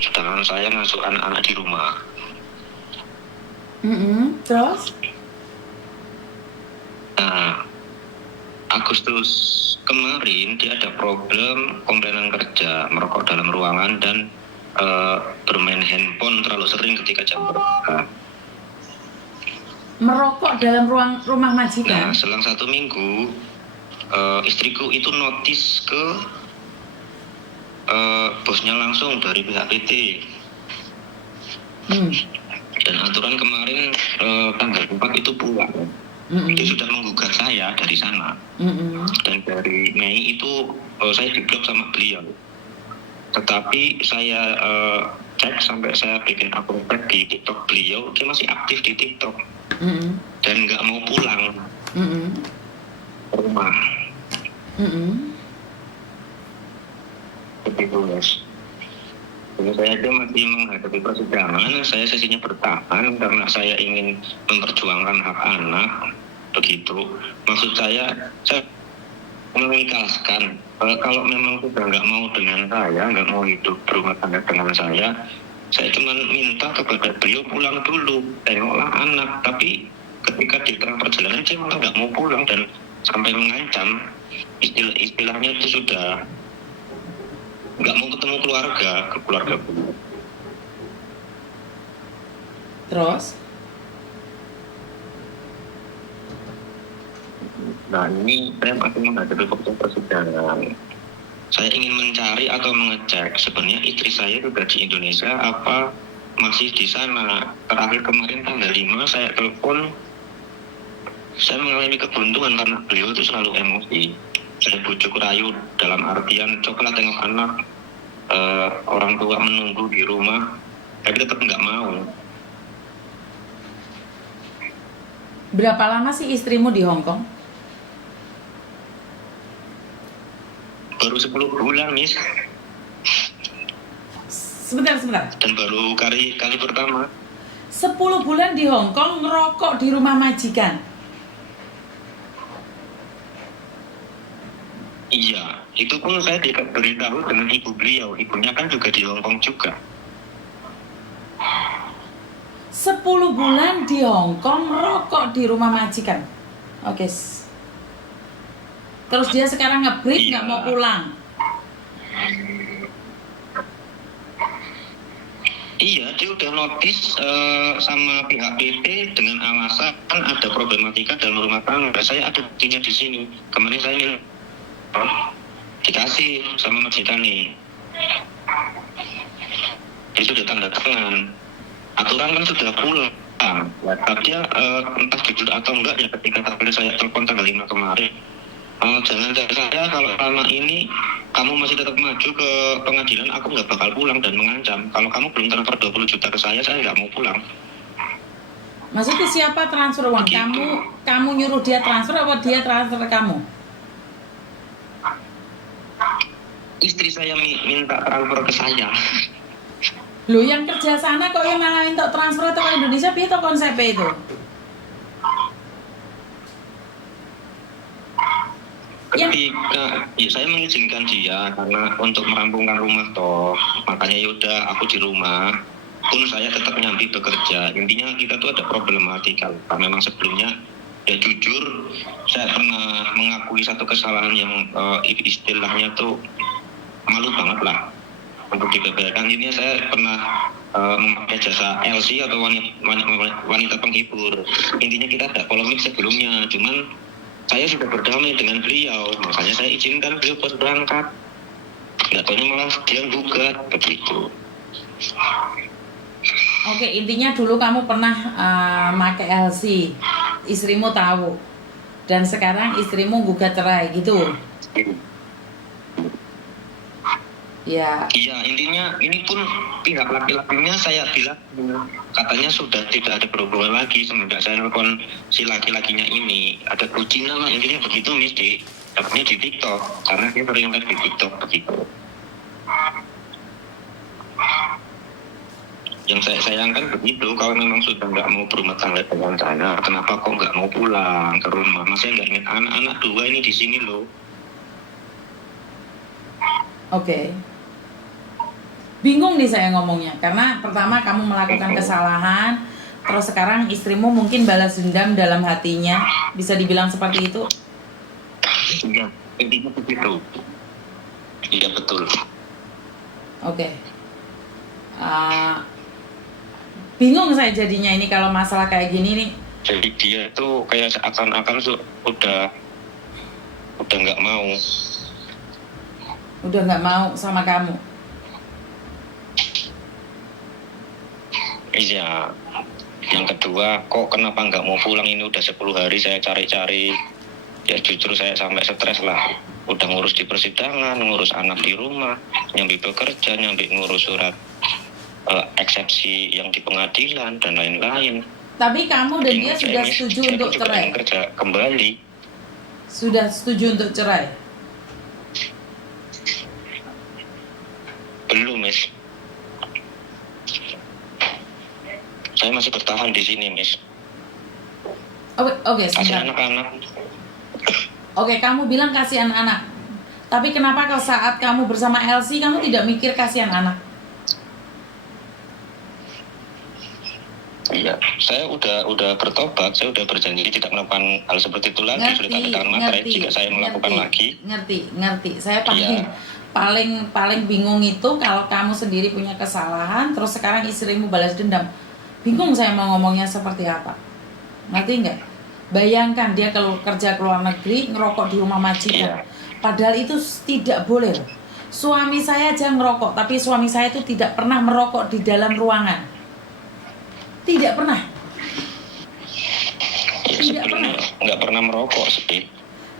sedangkan saya ngasuh anak-anak di rumah. Terus? Nah, Agustus kemarin dia ada problem komplainan kerja, merokok dalam ruangan dan bermain handphone terlalu sering ketika jam berbuka. Merokok dalam rumah majikan? Nah, selang 1 minggu istriku itu notis ke bosnya langsung dari pihak PT. Dan aturan kemarin tanggal 4 itu pulang. Dia sudah menggugat saya dari sana. Dan dari Mei itu saya diblok sama beliau. Tetapi saya cek sampai saya bikin akun di TikTok beliau, dia masih aktif di TikTok. Dan nggak mau pulang ke rumah. Begitu, guys. Jadi saya itu masih menghadapi persidangan, saya sesinya bertahan karena saya ingin memperjuangkan hak anak. Begitu. Maksud saya mengikhlaskan kalau memang sudah nggak mau dengan saya, nggak mau hidup berumah tangga dengan saya cuma minta kepada beliau pulang dulu, tengoklah anak. Tapi ketika di tengah perjalanan dia malah nggak mau pulang dan sampai mengancam, istilahnya itu sudah nggak mau ketemu keluarga beliau. Terus? Nah, ini saya masih menghadapi proses persidangan. Saya ingin mencari atau mengecek sebenarnya istri saya sudah di Indonesia apa masih di sana. Terakhir kemarin tanggal 5 saya telepon, saya mengalami kebuntuan karena beliau itu selalu emosi. Saya bujuk rayu dalam artian cobalah tengok anak, orang tua menunggu di rumah, tapi tetap nggak mau. Berapa lama sih istrimu di Hong Kong? Baru 10 bulan, Miss. Sebentar. Dan baru kali pertama. 10 bulan di Hong Kong ngerokok di rumah majikan? Iya, itu pun saya diberitahu dengan ibu beliau. Ibunya kan juga di Hong Kong juga. 10 bulan di Hong Kong ngerokok di rumah majikan? Oke. Terus dia sekarang nge-break, nggak mau pulang? Iya, dia udah notis sama pihak PT dengan alasan ada problematika dalam rumah tangga. Saya ada buktinya di sini. Kemarin saya dikasih sama Majidani. Dia sudah tanda tangan. Aturan kan sudah pulang. Tapi dia entah jujur atau enggak ya ketika saya telepon tanggal 5 kemarin. Jangan saya kalau lama ini kamu masih tetap maju ke pengadilan, aku nggak bakal pulang, dan mengancam kalau kamu belum transfer 20 juta ke saya nggak mau pulang. Maksudnya siapa transfer uang? Begitu. Kamu nyuruh dia transfer apa dia transfer kamu? Istri saya minta transfer ke saya. Lu yang kerja sana kok yang malah minta transfer atau ke Indonesia, piye to konsepnya itu? Ketika saya mengizinkan dia karena untuk merampungkan rumah toh, makanya yaudah aku di rumah pun saya tetap nyambi bekerja. Intinya kita tuh ada problematika. Memang sebelumnya ya jujur saya pernah mengakui satu kesalahan yang istilahnya tuh malu banget lah untuk dibeberkan. Ini saya pernah memakai jasa LC atau wanita penghibur. Intinya kita ada polemik sebelumnya, cuman saya sudah berdamai dengan beliau, makanya saya izinkan beliau buat berangkat. Nggak tahunya malah dia gugat, begitu. Oke, intinya dulu kamu pernah pakai LC, istrimu tahu, dan sekarang istrimu gugat cerai, gitu? Ya. Iya, intinya ini pun pihak laki-lakinya saya bilang katanya sudah tidak ada berhubungan lagi semenjak saya telepon si laki-lakinya ini. Ada kucingnya lah, intinya begitu, Miss. Dapatnya di TikTok karena dia sering live di TikTok, begitu. Yang saya sayangkan begitu, kalau memang sudah nggak mau berumah tangga dengan saya, kenapa kok nggak mau pulang ke rumah? Masih nggak ingin anak-anak 2 ini di sini loh. Oke. Bingung nih saya ngomongnya, karena pertama kamu melakukan kesalahan, terus sekarang istrimu mungkin balas dendam dalam hatinya, bisa dibilang seperti itu. Iya, intinya begitu. Iya betul. Oke. Ah, bingung saya jadinya ini kalau masalah kayak gini nih. Jadi dia tuh kayak seakan-akan tuh udah nggak mau. Udah nggak mau sama kamu. Iya. Yang kedua, kok kenapa nggak mau pulang, ini udah 10 hari saya cari-cari. Ya jujur saya sampai stres lah. Udah ngurus di persidangan, ngurus anak di rumah, nyambi bekerja, nyambi ngurus surat eksepsi yang di pengadilan dan lain-lain. Tapi kamu dan dia Bingung sudah saya, setuju saya untuk juga cerai. ingin kerja kembali. Sudah setuju untuk cerai. Belum, Miss. Saya masih bertahan di sini, Miss. Oke, Kasih sebentar. anak-anak. Oke, kamu bilang kasihan anak. Tapi kenapa kalau saat kamu bersama Elsie kamu tidak mikir kasihan anak? Iya, saya udah bertobat, saya udah berjanji tidak melakukan hal seperti itu lagi. Sudah tanda tangan materai jika saya melakukan lagi. Ngerti. Saya paling bingung itu kalau kamu sendiri punya kesalahan, terus sekarang istrimu balas dendam. Bingung saya mau ngomongnya seperti apa. Ngerti nggak? Bayangkan dia kalau kerja ke luar negeri, ngerokok di rumah majikan. Iya. Padahal itu tidak boleh loh. Suami saya aja ngerokok, tapi suami saya itu tidak pernah merokok di dalam ruangan. Tidak pernah. Ya, Tidak sebelumnya nggak pernah merokok sih.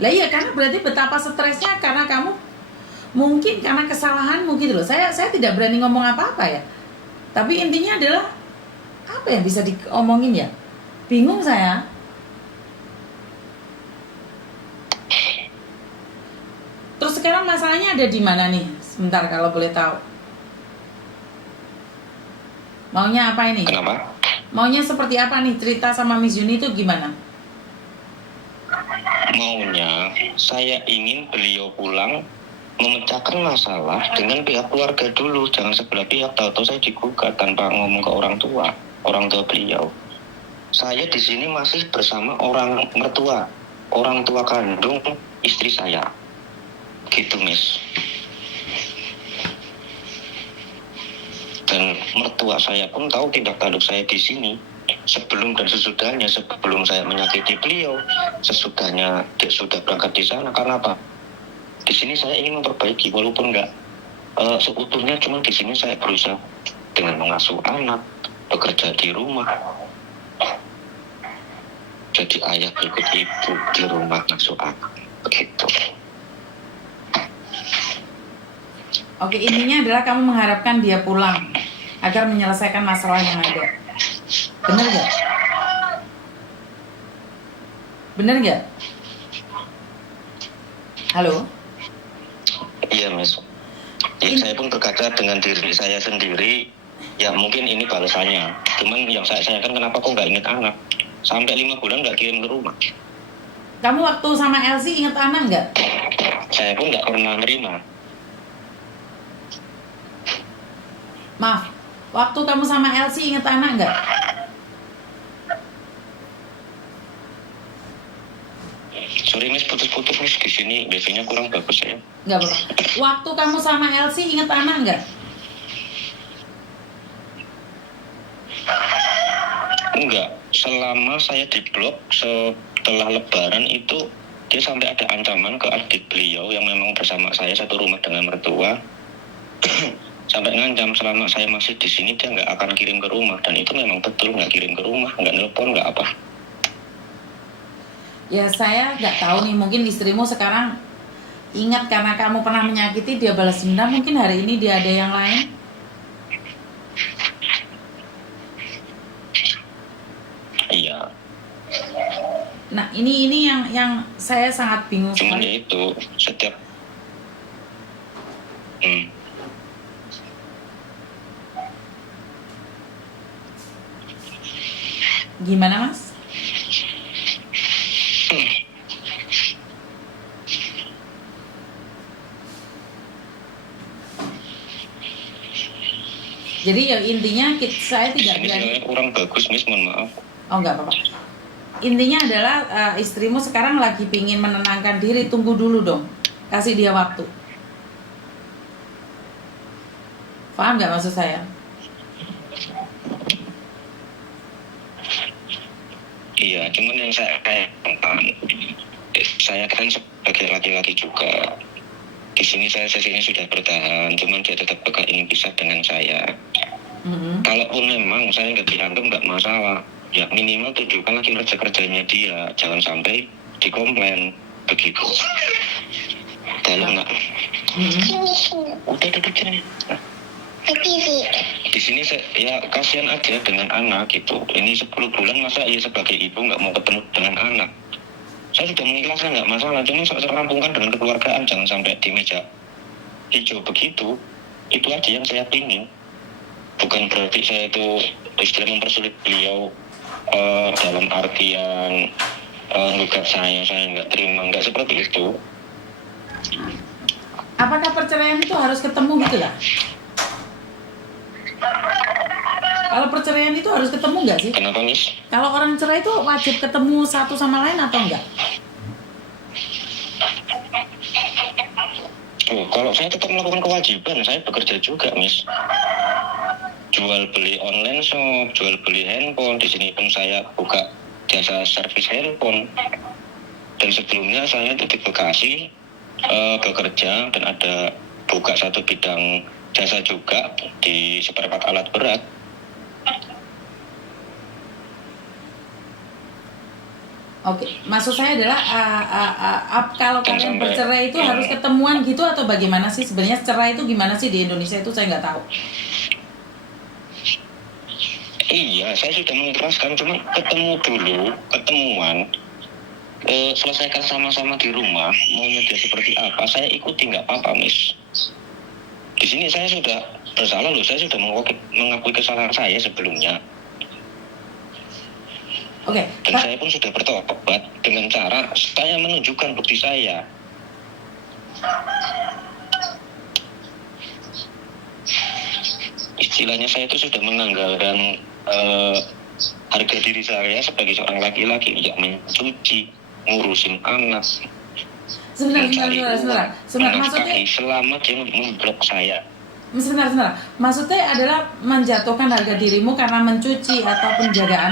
Lah iya, karena berarti betapa stresnya karena kamu mungkin karena kesalahanmu gitu loh. Saya tidak berani ngomong apa-apa ya. Tapi intinya adalah apa yang bisa diomongin ya? Bingung saya. Terus sekarang masalahnya ada di mana nih? Sebentar kalau boleh tahu. Maunya apa ini? Kenapa? Maunya seperti apa nih? Cerita sama Miss Yuni itu gimana? Maunya saya ingin beliau pulang memecahkan masalah dengan pihak keluarga dulu, jangan sebelah pihak. Tahu-tahu saya digugat tanpa ngomong ke orang tua beliau. Saya di sini masih bersama orang mertua, orang tua kandung istri saya, gitu, Miss. Dan mertua saya pun tahu tindak tanduk saya di sini sebelum dan sesudahnya, sebelum saya menyakiti beliau, sesudahnya dia sudah berangkat di sana. Karena apa? Di sini saya ingin memperbaiki, walaupun nggak seutuhnya, cuma di sini saya berusaha dengan mengasuh anak, bekerja di rumah, jadi ayah berikut ibu di rumah, ngasuh anak, begitu. Oke, intinya adalah kamu mengharapkan dia pulang agar menyelesaikan masalah yang ada. Bener gak? Bener gak? Halo? Iya, Miss. Ya, saya pun berkaca dengan diri saya sendiri. Ya mungkin ini balasannya. Cuman yang saya sayangkan, kenapa kok nggak inget anak? Sampai 5 bulan nggak kirim ke rumah. Kamu waktu sama Elsie inget anak nggak? Saya pun nggak pernah nerima. Maaf, waktu kamu sama Elsie inget anak nggak? Sorry, Miss, putus-putus, Miss. Di sini wifi-nya kurang bagus ya. Nggak apa. Waktu kamu sama Elsie inget anak nggak? Enggak. Selama saya di blok setelah Lebaran itu, dia sampai ada ancaman ke adik beliau yang memang bersama saya satu rumah dengan mertua. Sampai ngancam selama saya masih di sini dia nggak akan kirim ke rumah, dan itu memang betul, nggak kirim ke rumah, nggak nelpon, nggak apa. Ya saya nggak tahu nih, mungkin istrimu sekarang ingat karena kamu pernah menyakiti dia balas dendam, mungkin hari ini dia ada yang lain. Iya. Nah ini yang saya sangat bingung Cuman sekali. ya itu setiap Gimana Mas? Jadi ya intinya saya tidak Ini berani. sinyalnya kurang bagus, Miss, mohon maaf. Oh nggak apa-apa. Intinya adalah istrimu sekarang lagi pingin menenangkan diri, tunggu dulu dong, kasih dia waktu. Paham nggak maksud saya? Iya, cuman yang saya kan sebagai laki-laki juga. Di sini saya sesinya sudah bertahan, cuman dia tetap ingin pisah dengan saya. Kalaupun memang saya nggak dianggap nggak masalah, ya minimal tunjukkanlah kerja-kerjanya dia, jangan sampai dikomplain begitu. Dalam nggak? Udah duduk sini. Di sini saya ya kasihan aja dengan anak gitu. Ini 10 bulan masa ia sebagai ibu nggak mau ketemu dengan anak. Saya sudah mengikhlaskan nggak masalah, cuma saya rampungkan dengan kekeluargaan, jangan sampai di meja hijau begitu. Itu aja yang saya pingin. Bukan berarti saya itu istilah mempersulit beliau dalam artian ngugat saya nggak terima, nggak seperti itu. Apakah perceraian itu harus ketemu gitu lah? Kalau perceraian itu harus ketemu nggak sih? Kenapa, Miss? Kalau orang cerai itu wajib ketemu satu sama lain atau enggak? Oh, kalau saya tetap melakukan kewajiban, saya bekerja juga, Miss. Jual beli online shop, jual beli handphone. Di sini pun saya buka jasa servis handphone. Dan sebelumnya saya itu di Bekasi bekerja dan ada buka satu bidang jasa juga di seperempat alat berat. Oke, maksud saya adalah kalau Dan kalian sampai- bercerai itu harus ketemuan gitu atau bagaimana sih? Sebenarnya cerai itu gimana sih di Indonesia itu saya nggak tahu. Iya, saya sudah mengikhlaskan, cuma ketemu dulu, ketemuan, selesaikan sama-sama di rumah, maunya dia seperti apa, saya ikuti nggak apa-apa, Miss. Di sini saya sudah bersalah loh, saya sudah mengakui kesalahan saya sebelumnya. Oke, Dan saya pun sudah bertobat dengan cara saya menunjukkan bukti saya. Istilahnya saya itu sudah menganggarkan harga diri saya sebagai seorang laki-laki, ya mencuci, ngurusin anak, sebentar. Maksudnya, menafkahi selama dia memblok saya. sebentar. Maksudnya adalah menjatuhkan harga dirimu karena mencuci atau penjagaan